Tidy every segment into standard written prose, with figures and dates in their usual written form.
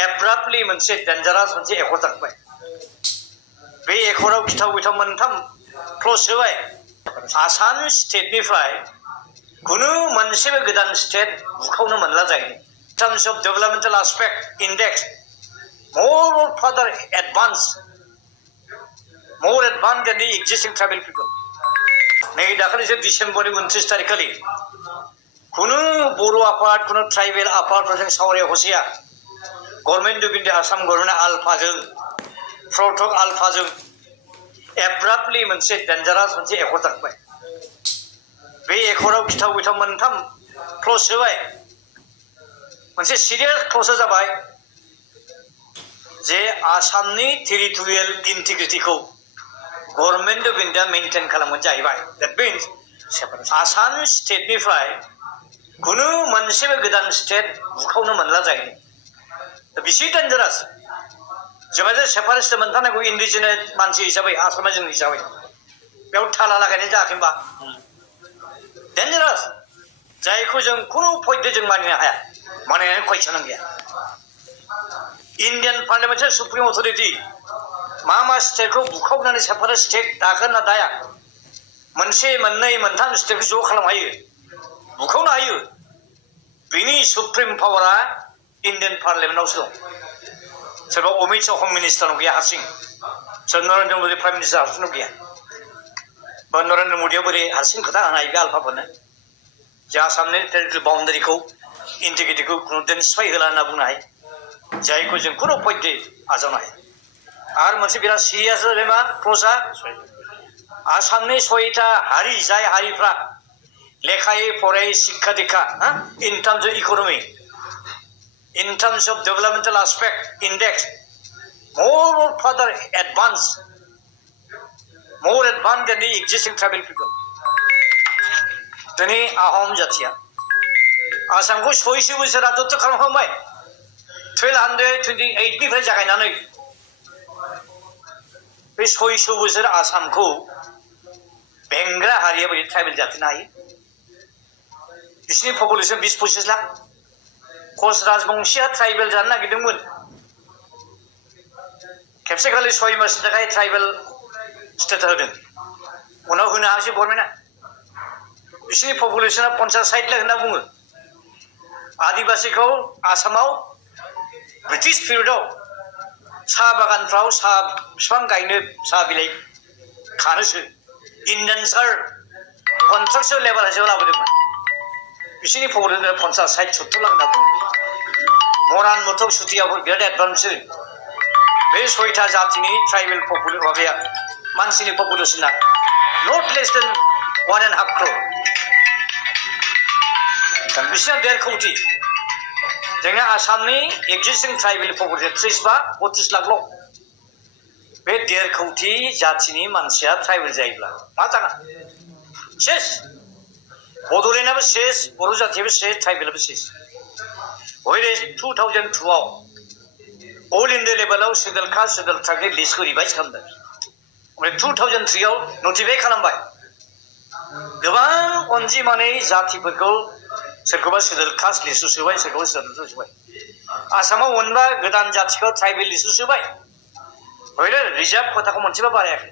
एब्राप्टलि मोनसे डेन्जारास मोनसे एखर जाबाय बे एखराव गिथाव गिथाव मोनथाम क्लज होबाय आसाम स्टेटनिफ्राय खुनु मोनसेबो गोदान स्टेट बुखावनो मोनला जायो terms of developmental aspect index more further advanced than the existing tribal people नै दाखालिसो डिसेम्बरनि 29 तारिख खालि खुनु बर' आफाद खुनु ट्राइबेल आफादफोरजों सावराय हसिया government of India Assam government आलफाजों प्रटक आलफाजों एब्राप्टलि मोनसे डेन्जारास मोनसे एखर जाबाय बे एखराव गिथाव गिथाव मोनथाम क्लज होबाय मोनसे सिरियास क्लज जाबाय जे आसामनि टेरिटरियेल इंटीग्रिटीखौ गभर्नमेन्ट अफ इन्डिया मेंटेन खालामगोन जाहैबाय दैट मीन्स आसाम स्टेटनिफ्राय खुनु मोनसेबो गोदान स्टेट बुखावनो मोनला जायो बेसे डेन्जारास जोंहा जे सेपारेटिस्ट मोनथारनांगौ इन्डिजिनास मानसि हिसाबै आसामा जोंनि हिसाबै बेयाव थाला लागायनाय जायाखै होनबा डेन्जारास जायखौ जों खुनु पइन्टै जों मानिनो हाया मानिनायनि कुइसन गैया इंडियन पार्लियामेंट सुप्रीम अथॉरिटी मा स्टेटखौ बुखावनानै सेपारेट स्टेट दागोन ना दाया मोनसे मोननै मोनथाम स्टेटखौ ज' खालामनो हायो बुखावनो हायो बिनि सुप्रीम पावारा इंडियन पार्लियामेंटआवसो दं सोरबा अमित शाह हम मिनिस्टारनाव गैया हारसिं सोर नरेन्द्र मोदी प्राइम मिनिस्टार हारसिंनाव गैया बा नरेन्द्र मोदिया बोरै हारसिं खोथा होनो हायो बे आलफाफोरनो जे आसामनि टेरिटरियेल बाउन्डारिखौ इंटीग्रिटीखौ खुनु दिन सिफाय होला होनना बुंनो हायो जायखौ जों खुनु पइन्टै आजावनो हाया आरो मोनसे बिराद सिरियास मा क्लजआ आसामनि 6टा हारि जाय हारिफ्रा लेखायै फरायै शिक्षा दीक्षा in terms of economy in terms of developmental aspect index more further advanced than the existing tribal people दिनै आहम जातिया आसामखौ 600 बोसोर राजत्व खालामखांबाय 1228 निफ्राय जागायनानै बे 600 बोसोर आसामखौ बेंग्रा हारिया बोरै ट्राइबेल जाफिननो हायो बिसिनि पपुलेसन 20-25 लाख कच राजबंशीया ट्राइबेल जानो नागिरदोंमोन खेबसेखालि 6 मासनि थाखाय ट्राइबेल स्टेट होदों उनाव होनो हायासै गभर्नमेन्टआ बिसिनि पपुलेसना 50-60 लाख होनना बुङो आदिबासीखौ आसामाव ब्रिटिश पिरियडआव साहा बागानफ्राव साहा बिफां गायनो साहा बिलाइ खानोसो इन्डेन्सार कन्ट्राक्टसो लेबार हिसाबै लाबोदोंमोन बिसिनि पपुलेसना 50-60-70 लाख होनना बुङो मरान मोथौ सुतियाफोर बिराद एडभान्स बे 6टा जातिनि ट्राइबेल माबाया मानसिनि पपुलेसना नट लेस देन 1.5 crore बिसिना 1.5 कोटी जोंना आसामनि एक्जिस्टिं ट्राइबेल पपुलेसन 30-32 लाखल' बे 1.5 कोटी जातिनि मानसिया ट्राइबेल जायोब्ला मा जागोन सेस बड'लेण्डआबो सेस बर' जातियाबो सेस ट्राइबेलाबो सेस हयरे 2002 आव ऑल इंडिया लेवलाव शेड्यूल कास्ट शेड्यूल ट्राइबनि लिस्टखौ रिभाइज खालामदों ओमफ्राय 2003 आव नटिफाइ खालामबाय गोबां अनजिमानि जातिफोरखौ सोरखौबा शेड्यूल कास्ट लिस्टआव सोबाय सोरखौबा शेड्यूल सोबाय आसामाव मोनबा गोदान जातिखौ ट्राइबेल लिस्टआव सोबाय हयरे रिजार्भ खथाखौ मोनसेबा बारायाखै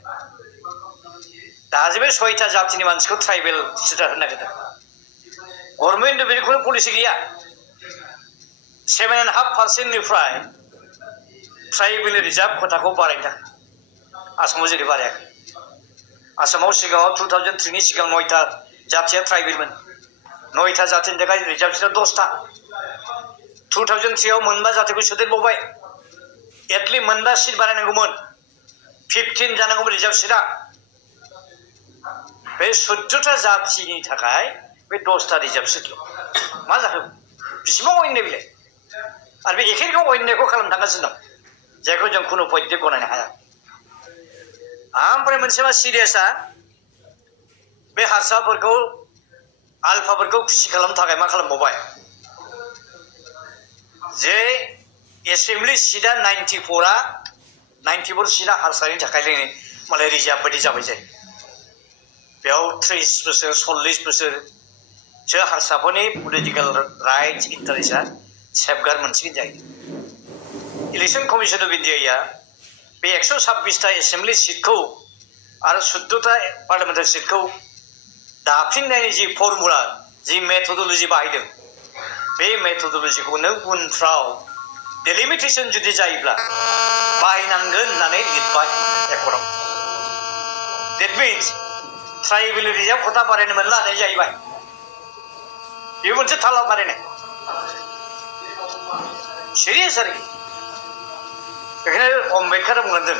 दासिमबो 6टा जातिनि मानसिखौ ट्राइबेल स्टेटास होनो नागिरदों गभर्नमेन्ट बेनि खुनु पलिसि गैया 7.5% निफ्राय ट्राइबेल रिजार्भ खथाखौ बारायनो थाखाय आसामाव जेरै बारायाखै आसामाव सिगाङाव 2003 नि सिगां 9टा जातिया ट्राइबेलमोन 9टा जातिनि थाखाय रिजार्भ सीटआ 10टा 2003 आव मोनबा जातिखौ सोदेरबावबाय एटलिस्ट मोनबा सीट बारायनांगौमोन 15 जानांगौमोन रिजार्भ सीटआ बे 14टा जातिनि थाखाय बे 10टा रिजार्भ सीटल' मा जाखो बिसिबां अयन्नाय बिलाय आरो बे एखे रोखोम अयन्नायखौ खालामनो थांगासिनो दं जायखौ जों खुनु पइन्टै गनायनो हाया ओमफ्राय मोनसे मा सिरियासआ बे हारसाफोरखौ आलफाफोरखौ खुसि खालामनो थाखाय मा खालामबावबाय जे एसेम्बलि सीटआ 94 सीटआ हारसानि थाखाय मालाय रिजार्भ बायदि जाबाय जायो बेयाव 30 बोसोर 40 बोसोरसो हारसाफोरनि पलिटिकेल राइट्स इन्टारेस्टआ सेफगार्ड मोनसिगोन जायो इलेक्शन कमिशन अफ इन्डिया बे 126टा एसेम्बली सीटखौ आरो 14टा पार्लियामेन्टारि सीटखौ दाफिननायनि जि फर्मुला जि मेथडलजि बाहायदों बे मेथडलजिखौनो उनफ्राव डेलिमिटेशन जुदि जायोब्ला बाहायनांगोन होननानै लिरबाय एकर्डआव। That means ट्राइबेल रिजार्भ खथा बारायनो मोनला होननाय जाहैबाय। बेयो मोनसे थालाव बारायनाय सिरियास आरोखि। बेखायनो अम्बेडकारा बुंलांदों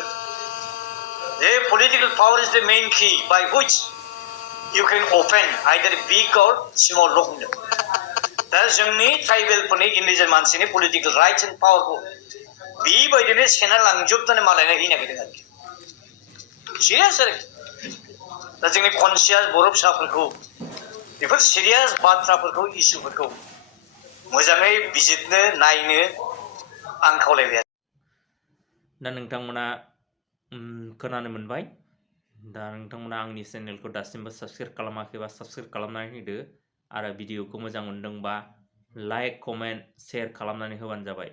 जे political power is the main key by which you can open either big or small law होनदों। दा जोंनि ट्राइबेलफोरनि इन्डिजिन मानसिनि पलिटिकल राइट्स एन्ड पावारखौ बेबायदिनो सेना लांजोबनानै मालायनो हैनो नागिरदों आरोखि। सिरियास आरोखि। दा जोंनि कनसियास बर' फिसाफोरखौ बेफोर सिरियास बाथ्राफोरखौ इस्युफोरखौ मोजाङै बिजिरनो नायनो आं खावलायबाय। दा नोंथांमोना खोनानो मोनबाय। दा नोंथांमोना आंनि चेनेलखौ दासिमबो साबस्क्राइब खालामाखैबा साबस्क्राइब खालामनानै होदो आरो भिडिअखौ मोजां मोनदोंबा लाइक कमेन्ट शेयार खालामनानै होबानो जाबाय।